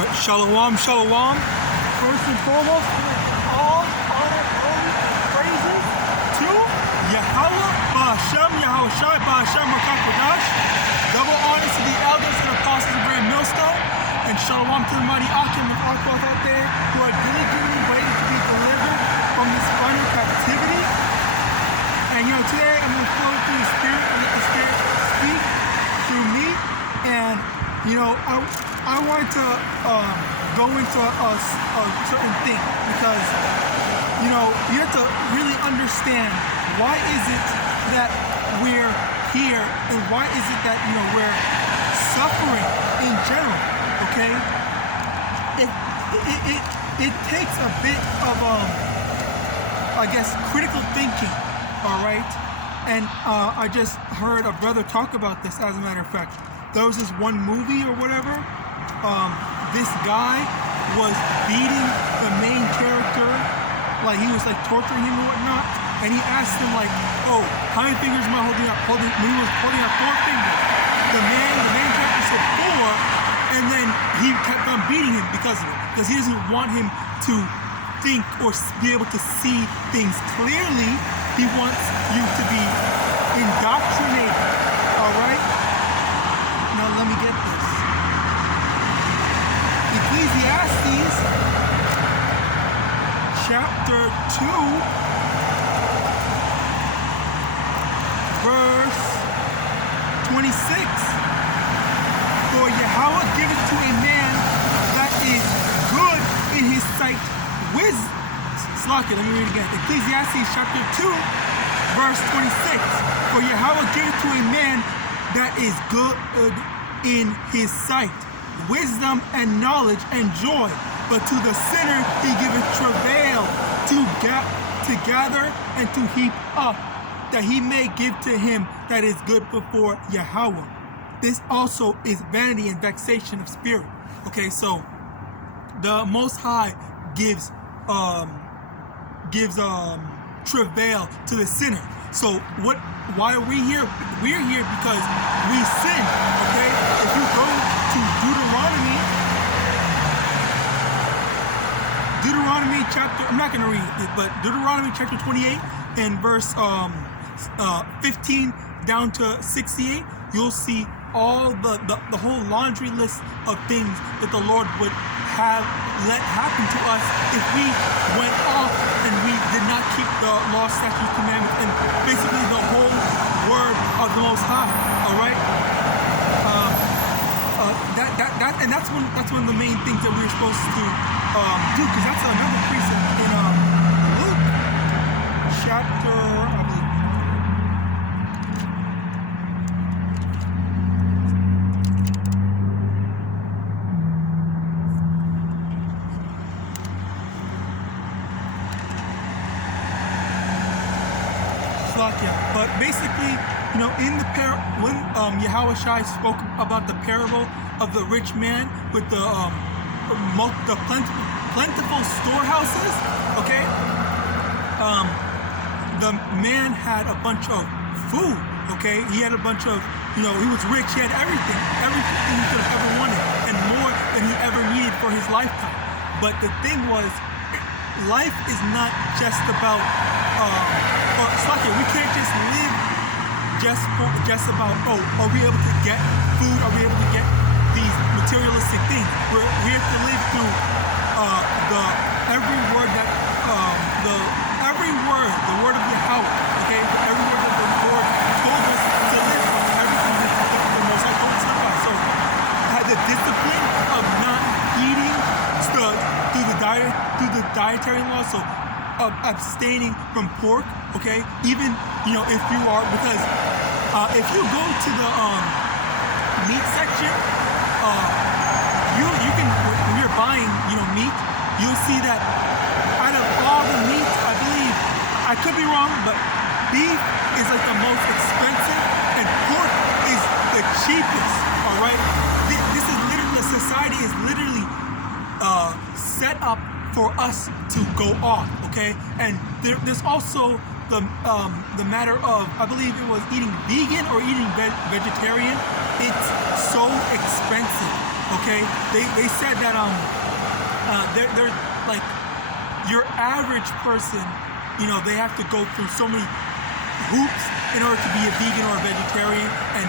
Shalom, shalom. First and foremost, all honor, glory, praises to Yahawah, Bahashem, Yahawashi, Bahashem, Rakakadash. Double honors to the elders and apostles of Grand Millstone. And shalom to the mighty Akim of our cloth out there who are diligently waiting to be delivered from this final captivity. And today I'm going to flow through the Spirit and let the Spirit speak through me. And I wanted to go into a certain thing because, you have to really understand why is it that we're here and why is it that, we're suffering in general, okay? It takes a bit of, critical thinking, all right? And I just heard a brother talk about this, as a matter of fact. There was this one movie or whatever. This guy was beating the main character, like he was torturing him and whatnot. And he asked him "Oh, how many fingers am I holding up?" When he was holding up 4 fingers, the main character said 4, and then he kept on beating him because of it, because he doesn't want him to think or be able to see things clearly. He wants you to be indoctrinated. All right. Now let me get this. Ecclesiastes chapter 2 verse 26. For Yahawah giveth to a man that is good in his sight wisdom. Let me read it again. Ecclesiastes chapter 2 verse 26. For Yahawah giveth to a man that is good in his sight wisdom and knowledge and joy, but to the sinner he giveth travail to gather and to heap up, that he may give to him that is good before Yahawah. This also is vanity and vexation of spirit. Okay, so the Most High gives travail to the sinner. So why are we here? We're here because we sin. Okay, if you go to Deuteronomy chapter, I'm not going to read it, but Deuteronomy chapter 28 and verse 15 down to 68, you'll see all the whole laundry list of things that the Lord would have let happen to us if we went off and we did not keep the law, statutes, commandments, and basically the whole word of the Most High. All right. That's one of the main things that we're supposed to do, because that's another precept in Luke chapter, I believe. But basically, in the when Yahawashi spoke about the parable of the rich man with the plentiful storehouses, okay? The man had a bunch of food, okay? He had a bunch of, he was rich, he had everything he could have ever wanted, and more than he ever needed for his lifetime. But the thing was, life is not just about, we can't just live just about, are we able to get food? Are we able to get these materialistic things? We have to live through every word that the word of Yahawah, okay? Every word that the Lord told us to live by, everything that the Most High told us to live by. So had the discipline of not eating through the dietary law, so of abstaining from pork, okay? Even if you are, because if you go to the meat section, you can, when you're buying meat, you'll see that out of all the meat, I believe, I could be wrong, but beef is the most expensive and pork is the cheapest. All right, this is literally, the society is literally set up for us to go off, okay? And there's also the matter of, I believe it was eating vegan or eating vegetarian. It's so expensive. Okay, they said that they're like your average person, they have to go through so many hoops in order to be a vegan or a vegetarian, and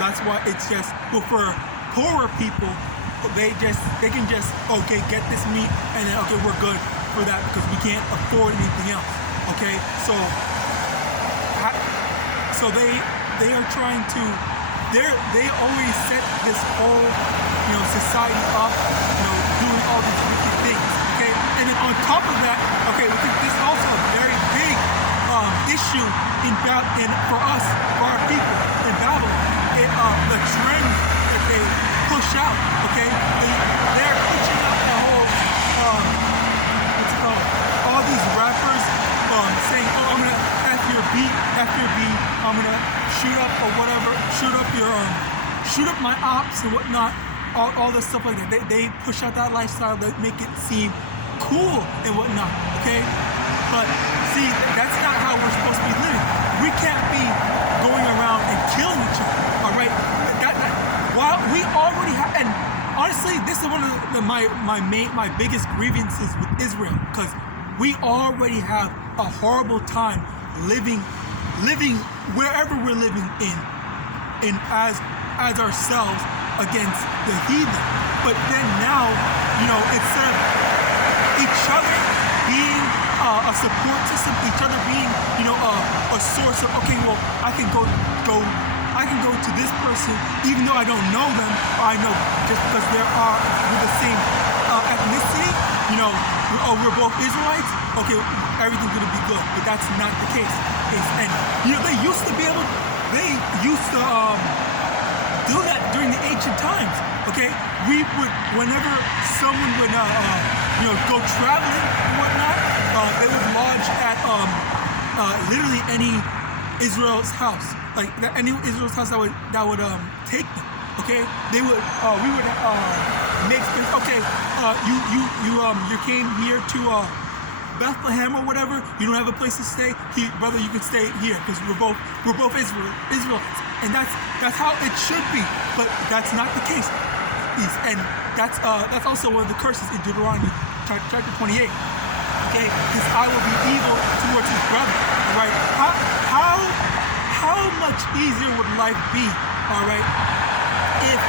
that's why it's just, well, for poorer people, they can just, okay, get this meat and then, okay, we're good for that because we can't afford anything else. Okay, so they are trying to, they always set this whole society up, doing all these wicked things. Okay, and then on top of that, okay, this is also a very big issue for us, for our people in Babylon. The trends that they push out. Okay, they're pushing out the whole what's it called? All these rappers saying, "Oh, I'm gonna F your beat, I'm gonna shoot up or whatever, shoot up my ops and whatnot." All this stuff like that. They push out that lifestyle that make it seem cool and whatnot. Okay, but see, that's not how we're supposed to be living. We can't be going around and killing each other. All right, while we already have, and honestly, this is one of my biggest grievances with Israel, because we already have a horrible time living wherever we're living in as ourselves against the heathen. But then now, instead of each other being a support system, each other being, a source of, okay, well, I can go to this person, even though I don't know them, or I know just because we're the same ethnicity, we're both Israelites, okay, everything's gonna be good. But that's not the case. And they used to do that during the ancient times. Okay, we would, whenever someone would go traveling and whatnot, they would lodge at literally any Israel's house, like any Israel's house that would take them. Okay, we would make space. Okay, you came here to Bethlehem or whatever. You don't have a place to stay. Brother, you can stay here because we're both Israelites. And that's how it should be, but that's not the case. And that's also one of the curses in Deuteronomy chapter 28. Okay, his eye will be evil towards his brother. All right, how much easier would life be? All right, if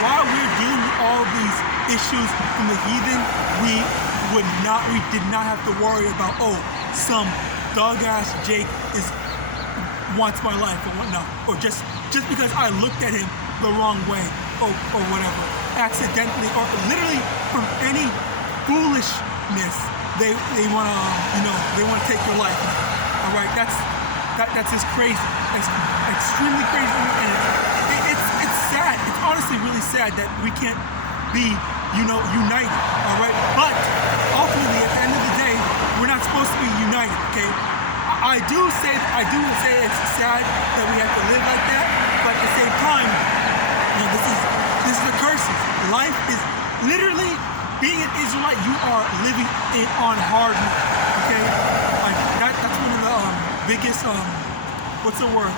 while we're dealing with all these issues from the heathen, we did not have to worry about, oh, some thug ass Jake wants my life or whatnot, or just because I looked at him the wrong way or whatever, accidentally or literally from any foolishness, they want to take your life. All right, that's just crazy. It's extremely crazy, and it's sad. It's honestly really sad that we can't be united. All right, but ultimately at the end of the day, we're not supposed to be united. Okay. I do say it's sad that we have to live like that, but at the same time, this is the curses. Life is literally, being an Israelite, you are living on hard mode. Okay, like that's one of the biggest what's the word?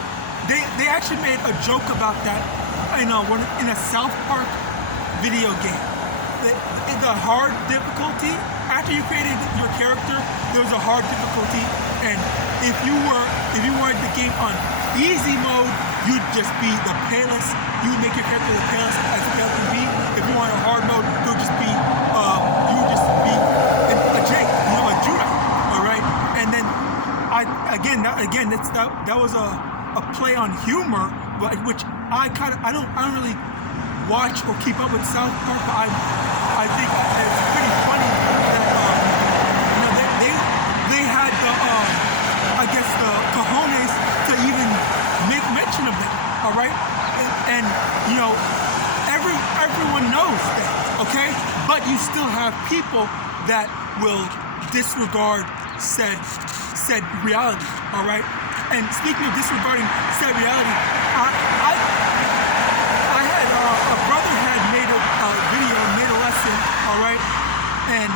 They actually made a joke about that in a South Park video game. The hard difficulty, after you created your character, there was a hard difficulty, and if you wanted the game on easy mode, you'd just be the palest. You would make your character the palest as pale can be. If you wanted a hard mode, you would just be a Jake, a Judah. All right, and then that was a play on humor, but which I don't really watch or keep up with South Park, but I think it's pretty funny that they had the cojones to even make mention of that. All right, and everyone knows that. Okay, but you still have people that will disregard said reality. All right, and speaking of disregarding said reality, a brother had made a video, made a lesson, all right, and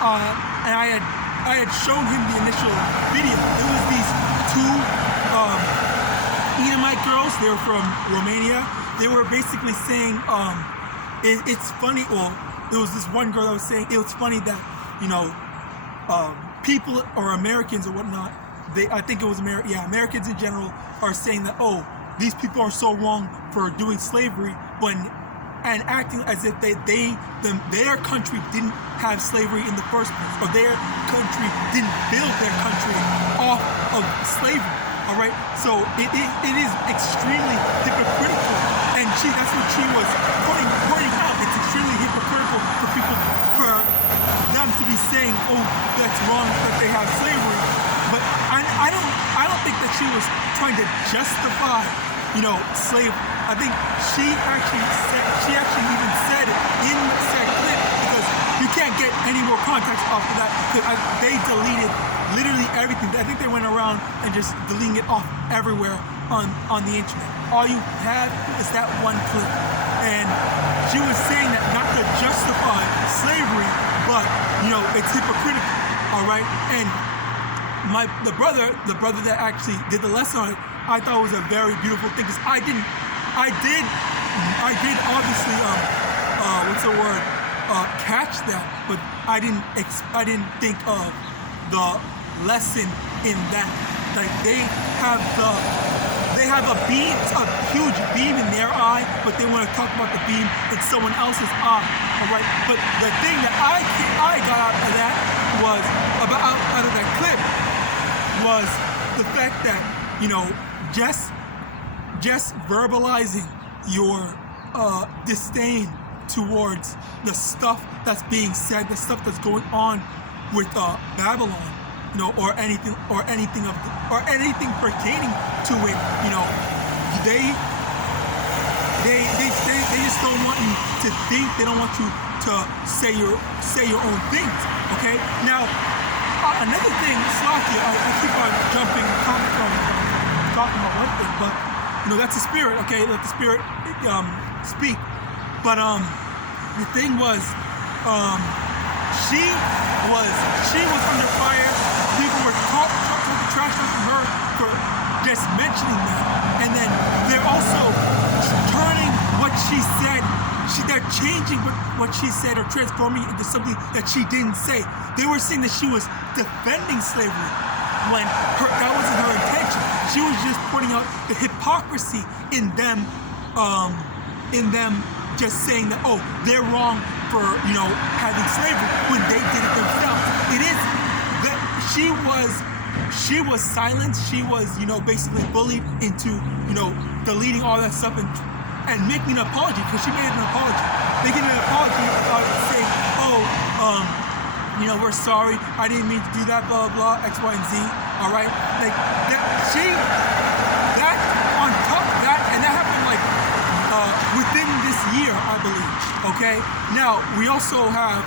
I had shown him the initial video. It was these two Edomite girls. They were from Romania. they were basically saying, it's funny. Well, there was this one girl that was saying it was funny that, you know, people or Americans or whatnot, I think it was Americans in general are saying that, oh, these people are so wrong for doing slavery and acting as if their country didn't have slavery in the first place, or their country didn't build their country off of slavery. All right, so it is extremely hypocritical, and that's what she was pointing out. It's extremely hypocritical for them to be saying, oh, that's wrong that they have slavery. But I don't think that she was trying to justify, you know, slavery. I think she actually even said it in said clip, because you can't get any more context off of that, because they deleted literally everything. I think they went around and just deleting it off everywhere on the internet. All you have is that one clip, and she was saying that not to justify slavery, but, you know, it's hypocritical. All right, and the brother that actually did the lesson on it, I thought it was a very beautiful thing, because I did obviously catch that, but I didn't think of the lesson in that. Like, they have a beam, a huge beam in their eye, but they want to talk about the beam in someone else's eye. All right, but the thing that I got out of that was out of that clip was the fact that, you know, just verbalizing your disdain towards the stuff that's being said, the stuff that's going on with Babylon, you know, or anything pertaining to it. You know, they just don't want you to think. They don't want you to say your own things. Okay. Now, another thing, Slakia, I keep on jumping, talking about one thing, but, you know, that's the spirit. Okay, let the spirit speak. But the thing was, she was under fire. People were talking trash on her for just mentioning that, and then they're also turning what she said. They're changing what she said, or transforming it into something that she didn't say. They were saying that she was defending slavery, when that wasn't her intention. She was just pointing out the hypocrisy in them just saying that, oh, they're wrong for, you know, having slavery, when they did it themselves. It is that she was silenced. She was, you know, basically bullied into, you know, deleting all that stuff and making an apology, because she made an apology. Making an apology about saying, oh, you know, we're sorry, I didn't mean to do that, blah, blah, blah, X, Y, and Z, all right? Like, that on top of that, and that happened, like, within this year, I believe, okay? Now, we also have,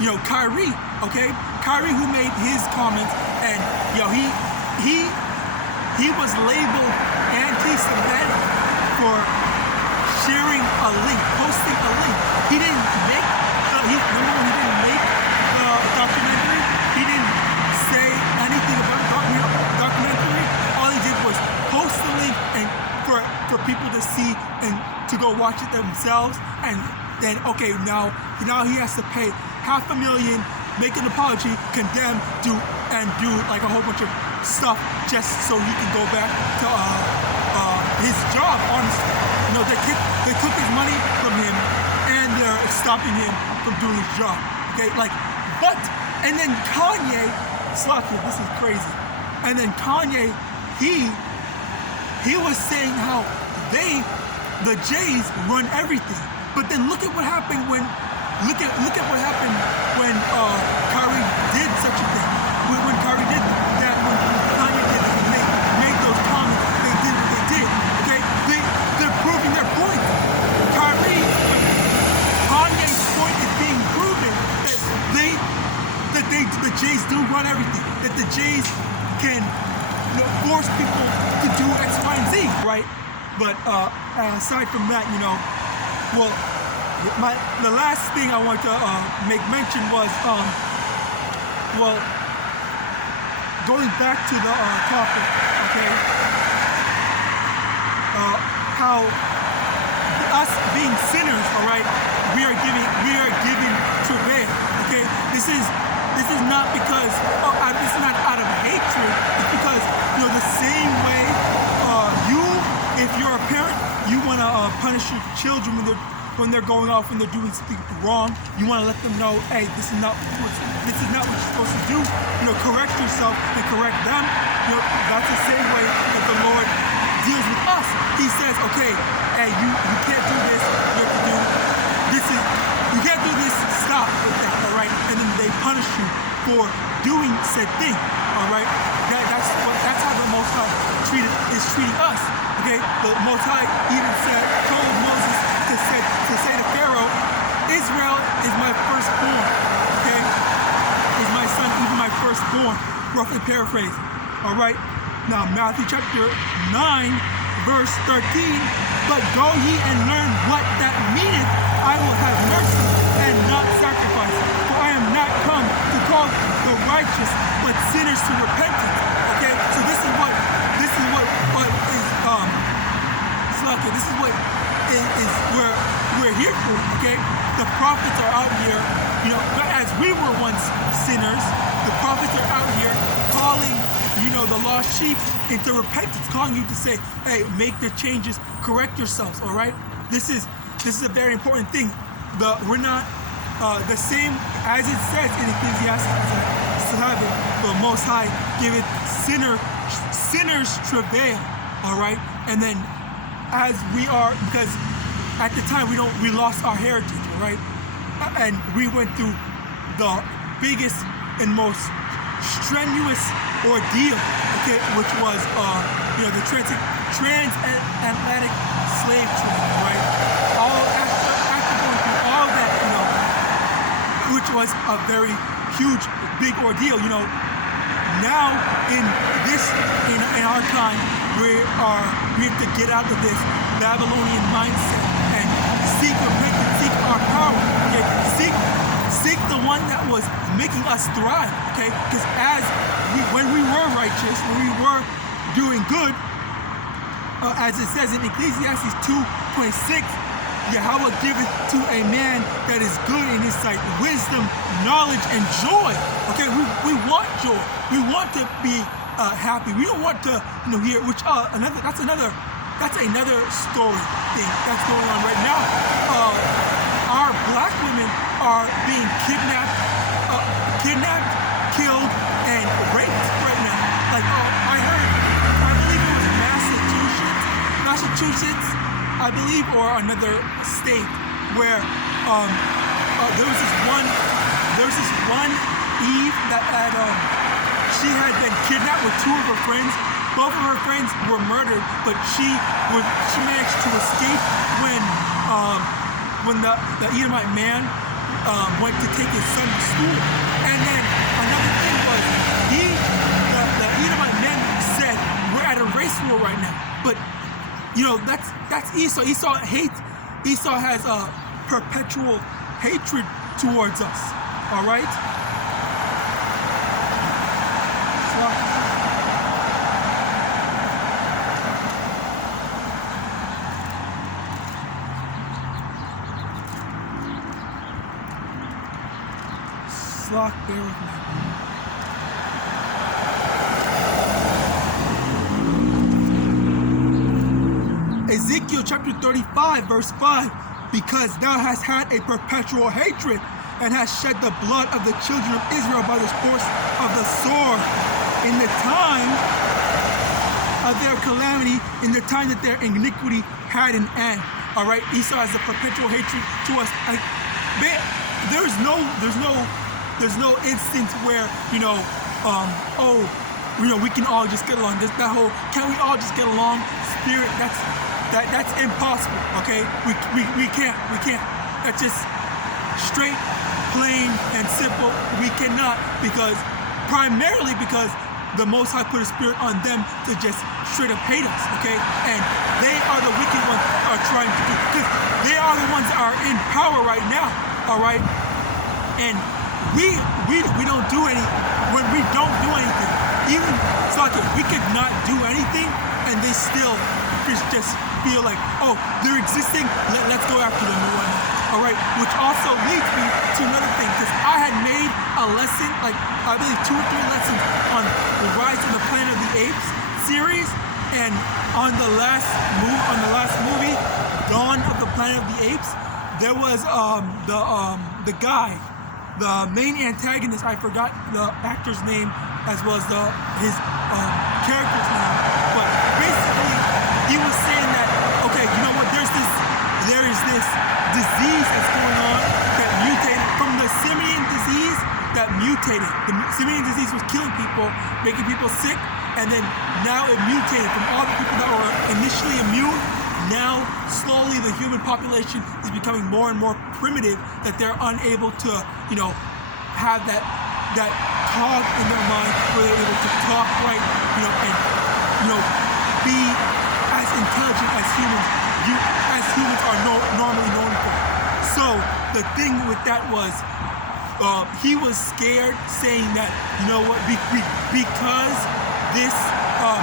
you know, Kyrie, okay? Kyrie, who made his comments, and, you know, he was labeled anti-Semitic for sharing a link, posting a link. He didn't make the documentary. He didn't say anything about the documentary. All he did was post the link and for people to see and to go watch it themselves. And then, okay, now he has to pay $500,000, make an apology, condemn, do like a whole bunch of stuff just so he can go back to his job. Honestly, you know, they took his money from him, and they're stopping him from doing his job. Okay, like, and then Kanye, Slakia, this is crazy. And then Kanye, he was saying how the Jays run everything. But then look at what happened when Kyrie did such a thing. When Kyrie did that, when Kanye did it, and they made those comments, they did what they did. Okay, they're proving their point. Kanye's point is being proven that the Jays do run everything. That the Jays can, you know, force people to do X, Y, and Z, right? But aside from that, you know, well, the last thing I want to make mention was, going back to the topic, okay, how us being sinners, all right, we are giving travail. Okay, this is not because this is not out of hatred. It's because the same way if you're a parent, you want to punish your children when they're going off, when they're doing something wrong. You want to let them know, hey, this is not what you're supposed to do. Correct yourself and correct them. That's the same way that the Lord deals with us. He says, okay, hey, you can't do this. You have to do this. You can't do this. Stop with that. All right, and then they punish you for doing said thing. All right, that's how the Most High is treating us. Okay, the Most High even told Moses to say to Pharaoh, Israel is my firstborn. Okay, is my son, even my firstborn. Roughly paraphrasing. All right. Now Matthew chapter 9, verse 13. But go ye and learn what that meaneth. I will have mercy and not sacrifice. For I am not come to call the righteous, but sinners to repentance. Okay, so this is what is where we're here for. Okay, the prophets are out here, as we were once sinners. The prophets are out here calling, the lost sheep into repentance, calling you to say, hey, make the changes, correct yourselves. All right, this is a very important thing. We're not the same as it says in Ecclesiastes 7. The Most High giveth sinners travail. All right, and then as we are, because at the time we lost our heritage. All right, and we went through the biggest and most strenuous ordeal, okay, which was the transatlantic slave trade, right? After going through all that, which was a very huge, big ordeal. Now in our time, we have to get out of this Babylonian mindset and seek repentance, seek our power, okay? Seek the one that was making us thrive, okay? Because when we were righteous, when we were doing good, as it says in Ecclesiastes 2:26, Yahweh giveth to a man that is good in his sight wisdom, knowledge, and joy. Okay, we want joy. We want to be happy. We don't want to hear that's another story thing that's going on right now. Our black women are being kidnapped, killed, and raped right now. Like I believe it was Massachusetts, I believe, or another state where there was this one Eve that she had been kidnapped with two of her friends. Both of her friends were murdered, but she managed to escape when the Edomite man went to take his son to school. And then another thing was the Edomite man said, we're at a race war right now. But that's Esau. Esau has a perpetual hatred towards us. All right? Slock, bear with me. Ezekiel chapter 35, verse 5, because thou hast had a perpetual hatred and hast shed the blood of the children of Israel by the course of the sword in the time of their calamity, in the time that their iniquity had an end. All right, Esau has a perpetual hatred to us. There's no instance where we can all just get along. There's that whole can we all just get along spirit. That's impossible. Okay, we can't. That's just straight, plain, and simple. We cannot, primarily because the Most High put a spirit on them to just straight up hate us. Okay, and they are the wicked ones that are trying to do, because they are the ones that are in power right now. All right, and we don't do any. When we don't do anything, even we could not do anything, and they still just feel like, oh, they're existing, let's go after them and whatnot. All right, which also leads me to another thing, because I had made a lesson, like I believe 2 or 3 lessons on the Rise of the Planet of the Apes series, and on the last movie, Dawn of the Planet of the Apes, there was the guy, the main antagonist. I forgot the actor's name as well as his character's name, but basically he was saying that, okay, you know what? There is this disease that's going on that mutated from the simian disease that mutated. The simian disease was killing people, making people sick, and then now it mutated from all the people that were initially immune. Now, slowly, the human population is becoming more and more primitive, that they're unable to, have that cog in their mind where they're able to talk right, and, be as intelligent as humans are normally known for. So, the thing with that was, he was scared, saying that, you know what, because this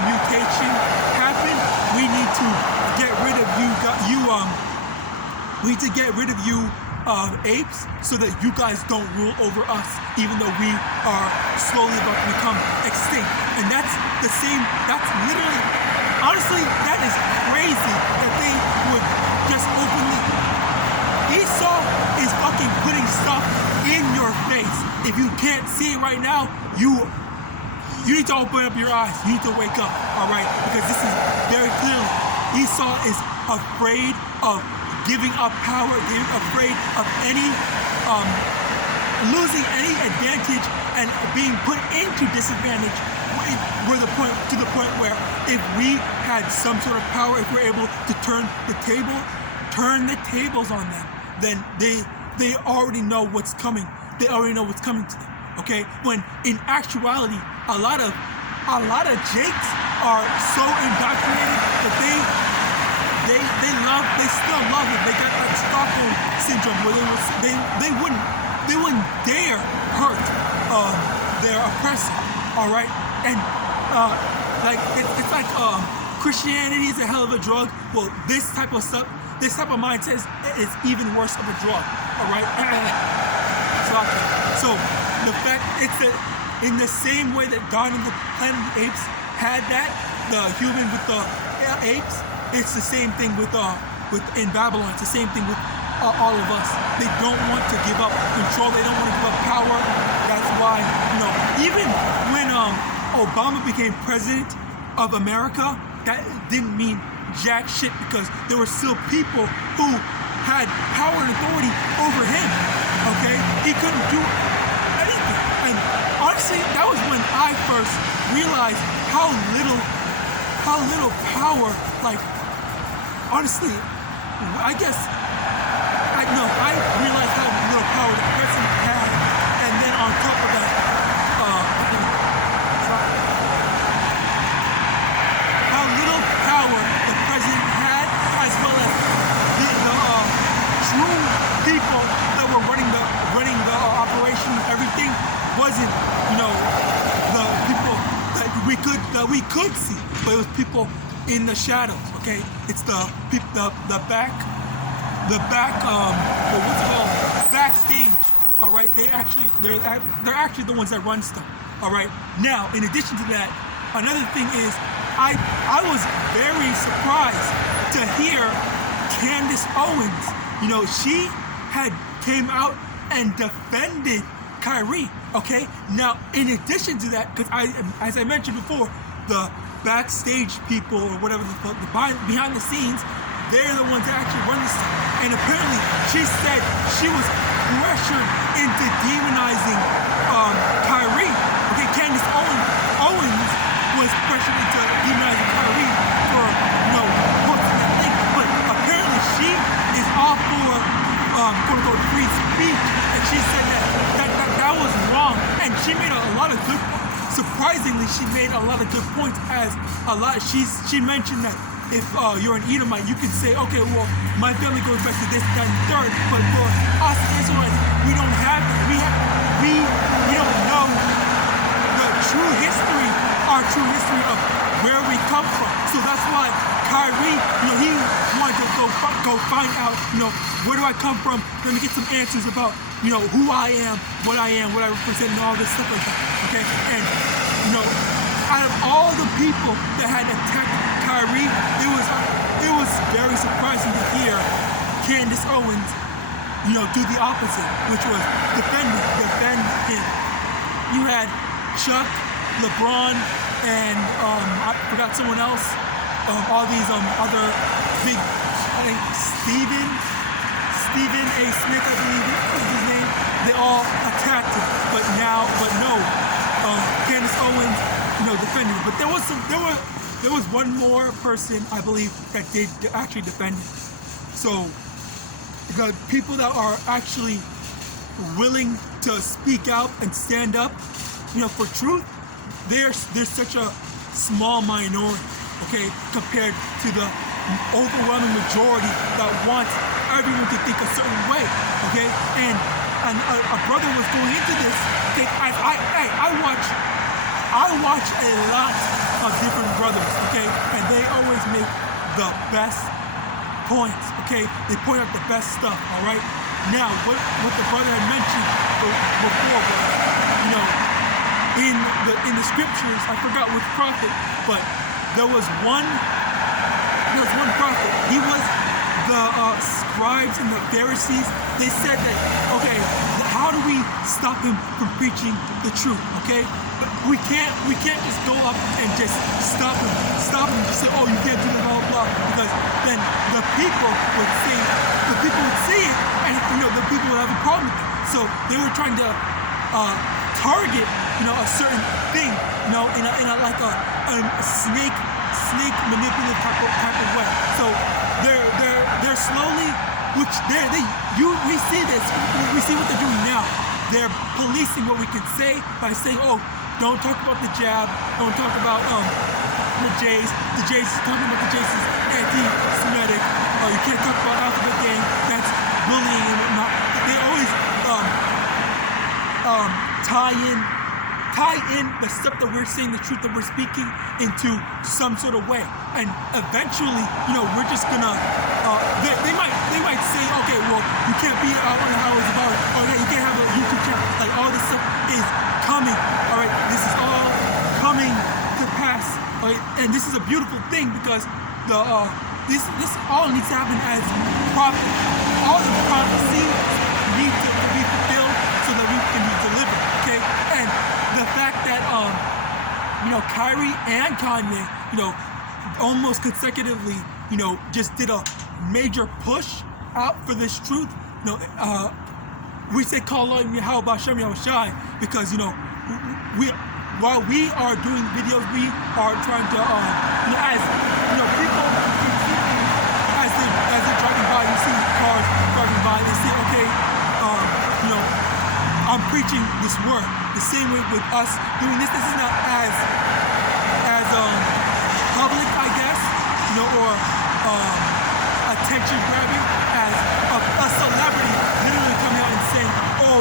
mutation happened, we need to get rid of we need to get rid of you apes, so that you guys don't rule over us, even though we are slowly about to become extinct. And that's literally, honestly, that is crazy that they would just openly. Esau is fucking putting stuff in your face. If you can't see it right now, you need to open up your eyes. You need to wake up, all right? Because this is very clearly, Esau is afraid of giving up power, afraid of losing any advantage and being put into disadvantage. We're to the point where if we had some sort of power, if we're able to turn the tables on them, then they already know what's coming. They already know what's coming to them. Okay? When in actuality, a lot of Jakes are so indoctrinated that they still love it. They got that Stockholm syndrome where they wouldn't dare hurt their oppressor. All right, and it's like Christianity is a hell of a drug. Well, this type of stuff, this type of mindset is even worse of a drug. All right. So the fact it's in the same way that Dawn of the Planet of the Apes had that, the human with the apes, it's the same thing with in Babylon. It's the same thing with all of us. They don't want to give up control. They don't want to give up power. That's why, even when Obama became president of America, that didn't mean jack shit, because there were still people who had power and authority over him. Okay, he couldn't do anything. And honestly, that was when I first realized how little power, like, honestly, I guess, I realized how little power the president had, and then on top of that, how little power the president had, as well as the true people that were running the operation, everything wasn't, the people that we could see, but it was people in the shadows. Okay, it's the backstage. All right, they're actually the ones that run stuff. All right. Now, in addition to that, another thing is I was very surprised to hear Candace Owens. She had came out and defended Kyrie. Okay. Now, in addition to that, because as I mentioned before, the backstage people, or whatever the behind the scenes, they're the ones that actually run this stuff. And apparently, she said she was pressured into demonizing Kyrie. Okay, Candace Owens was pressured into demonizing Kyrie for posting that thing. But apparently, she is all for quote unquote free speech, and she said that was wrong. And she made a lot of good. Surprisingly, she made a lot of good points. She mentioned that if you're an Edomite, you can say, okay, well, my family goes back to this, that, and third. But for us Israelites, we don't have that. We don't know the true history, our true history of where we come from. So that's why Kyrie, he wanted to go find out, where do I come from? Let me get some answers about, who I am, what I represent, and all this stuff like that. Okay, and out of all the people that had attacked Kyrie, it was very surprising to hear Candace Owens, do the opposite, which was defend him. You had Chuck, LeBron, and I forgot someone else. All these other big, I think Stephen A. Smith, I believe was his name. They all attacked him, but no, Candace Owens, defended him. But there was one more person, I believe, that did actually defend him. So the people that are actually willing to speak out and stand up, for truth, there's such a small minority, okay, compared to the overwhelming majority that wants everyone to think a certain way, okay? And a brother was going into this. Okay, I watch a lot of different brothers, okay, and they always make the best points, okay? They point out the best stuff, all right? Now, what the brother had mentioned before was, in the scriptures, I forgot which prophet, but there was one prophet. He was the scribes and the Pharisees. They said that, okay, how do we stop him from preaching the truth? Okay, but we can't just go up and just stop him, just say, oh, you can't do that, blah blah blah, because then the people would see it, and the people would have a problem with it. So they were trying to target, a certain thing, in a snake manipulative type of way. So they're slowly, we see this, we see what they're doing now. They're policing what we can say by saying, oh, don't talk about the jab, don't talk about the Jays. Talking about the Jays is anti-Semitic. You can't talk about alphabet gang, that's bullying and whatnot. They always tie in the stuff that we're saying, the truth that we're speaking, into some sort of way. And eventually, we're just gonna, they might say, okay, well, you can't be out on how it's about, oh yeah, you can't have a YouTube channel. Like, all this stuff is coming, all right? This is all coming to pass, all right? And this is a beautiful thing, because this all needs to happen as prophet. All the prophecies need to be fulfilled so that we can be delivered, okay? And the fact that Kyrie and Kanye, almost consecutively, just did a major push out for this truth. We say call on YAHAWASHI because while we are doing videos, we are trying to as people, as they're driving by, you see cars driving by, they say, okay, I'm preaching this word. The same way with us doing this. This is not as public, I guess, or attention grabbing as a celebrity literally coming out and saying, oh,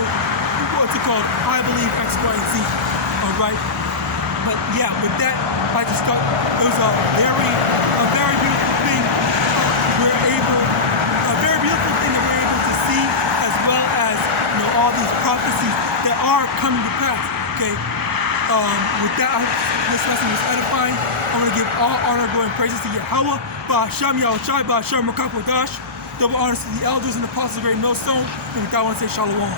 what's it called? I believe X, Y, and Z. All right. But yeah, with that, I just thought it was a very beautiful thing. A very beautiful thing that we're able to see, as well as all these prophecies that are coming to pass. Okay. With that, I hope this lesson was edifying. I'm going to give all honor, glory, and praises to Yahawah, Ba'asham Yahawashi, Ba'asham Rakakwa Dash. Double honors to the elders and apostles of the Great Millstone. And with that, I want to say Shalom.